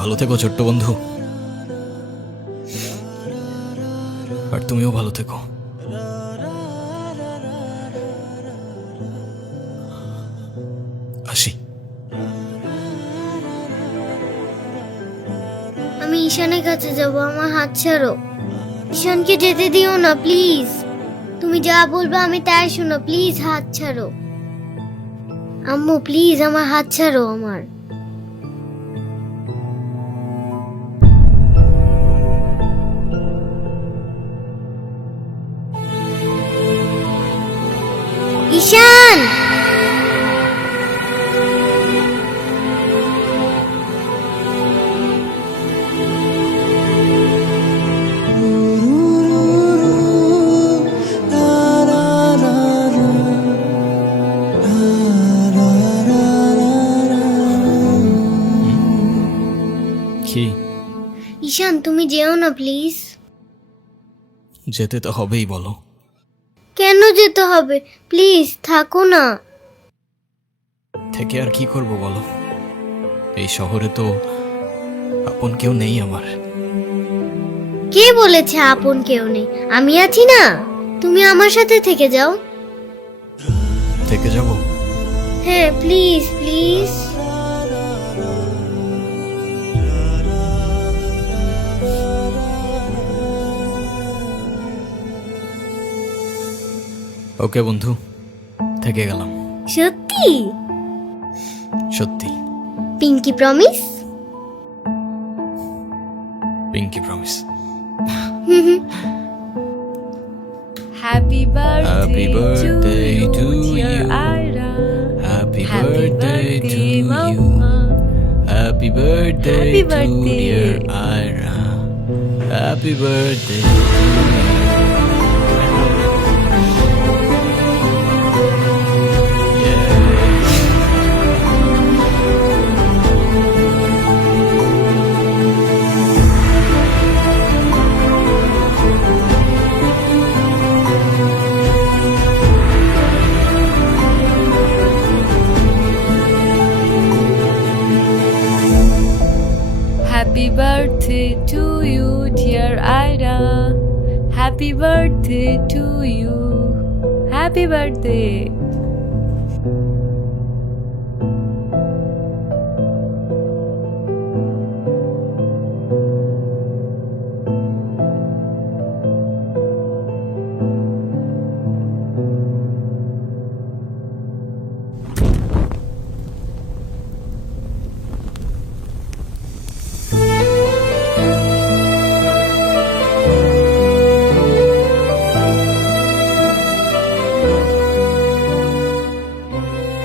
ভালো থেকো ছোট্ট বন্ধু, আর তুমিও ভালো থেকো। আসি। আমি ঈশানের কাছে যাব, আমার হাত ছাড়ো। ঈশানকে যেতে দিও না প্লিজ। তুমি যা বলবে আমি তাই শোনো, প্লিজ হাত ছাড়ো। আম্মু প্লিজ আমার হাত ছাড়ো। আমার ঈশান, কি? ঈশান তুমি যেও না প্লিজ। যেতে তো হবেই, বলো। কেন যেতে হবে? প্লিজ থাকো না। থেকে আর কি করব বলো? এই শহরে তো আপন কেউ নেই আমার। কে বলেছে আপন কেউ নেই? আমি আছি না, তুমি আমার সাথে থেকে যাও। থেকে যাব? হ্যাঁ প্লিজ প্লিজ। ওকে বন্ধু, থেকে গেলাম। সত্যি? সত্যি। Pinky promise? Pinky promise. Happy Happy birthday to you. Ayra, Happy Happy birthday to birthday, you. Mama. Happy birthday Happy to birthday. dear Ira. Happy birthday. Happy birthday to you, dear Ira. Happy birthday to you. Happy birthday.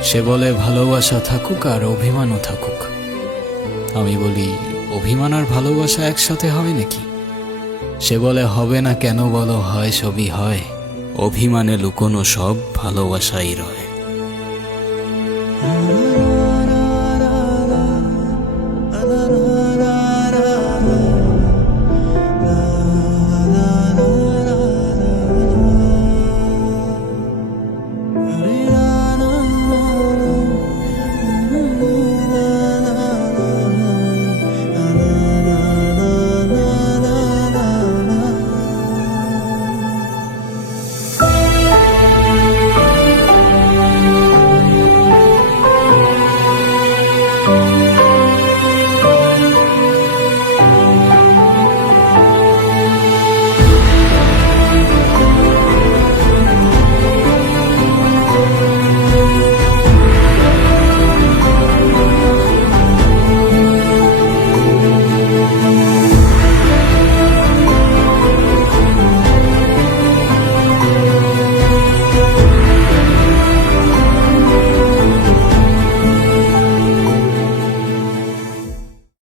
সে বলে ভালোবাসা থাকুক আর অভিমানও থাকুক। আমি বলি অভিমান আর ভালোবাসা একসাথে হয় নাকি? সে বলে হবে না কেন বলো, হয় সবই হয়। অভিমানে লুকোনো সব ভালোবাসাই রয়।